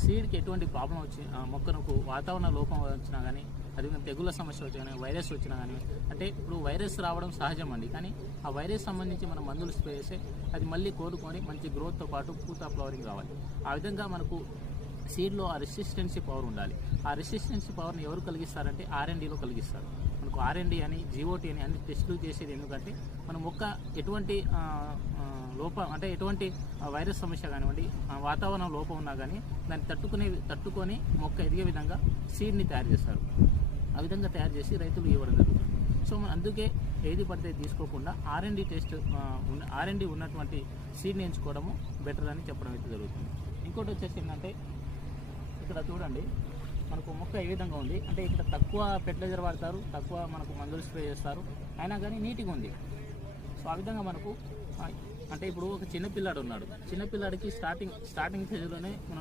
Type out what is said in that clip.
సీడ్కి ఎటువంటి ప్రాబ్లం వచ్చి మొక్కలకు వాతావరణ లోపం వచ్చినా కానీ, అది తెగుళ్ళ సమస్య వచ్చినా కానీ, వైరస్ వచ్చినా కానీ, అంటే ఇప్పుడు వైరస్ రావడం సహజం అండి. కానీ ఆ వైరస్ సంబంధించి మనం మందులు స్ప్రే చేస్తే అది మళ్ళీ కోలుకొని మంచి గ్రోత్తో పాటు పూత ఫ్లవరింగ్ రావాలి. ఆ విధంగా మనకు సీడ్లో ఆ రెసిస్టెన్సీ పవర్ ఉండాలి. ఆ రెసిస్టెన్సీ పవర్ని ఎవరు కలిగిస్తారంటే R&Dలో కలిగిస్తారు. మనకు R&D అని, GOT అని అన్ని టెస్టులు చేసేది ఎందుకంటే మన మొక్క ఎటువంటి లోపం అంటే ఎటువంటి వైరస్ సమస్య కానివ్వండి, వాతావరణ లోపం ఉన్నా కానీ దాన్ని తట్టుకొని మొక్క ఎదిగే విధంగా సీడ్ని తయారు చేస్తారు. ఆ విధంగా తయారు చేసి రైతులు ఇవ్వడం జరుగుతుంది. సో మనం అందుకే ఏది పడితే తీసుకోకుండా R&D టెస్ట్ R&D ఉన్నటువంటి సీడ్ని ఎంచుకోవడము బెటర్ అని చెప్పడం అయితే జరుగుతుంది. ఇంకోటి వచ్చేసి ఏంటంటే ఇక్కడ చూడండి, మనకు మొక్క ఏ విధంగా ఉంది అంటే ఇక్కడ తక్కువ ఫెర్టిలైజర్ వాడతారు, తక్కువ మనకు మందులు స్ప్రే చేస్తారు, అయినా కానీ నీట్గా ఉంది. సో ఆ విధంగా మనకు అంటే ఇప్పుడు ఒక చిన్నపిల్లాడు ఉన్నాడు, చిన్నపిల్లాడికి స్టార్టింగ్ ఫేజ్లోనే మనం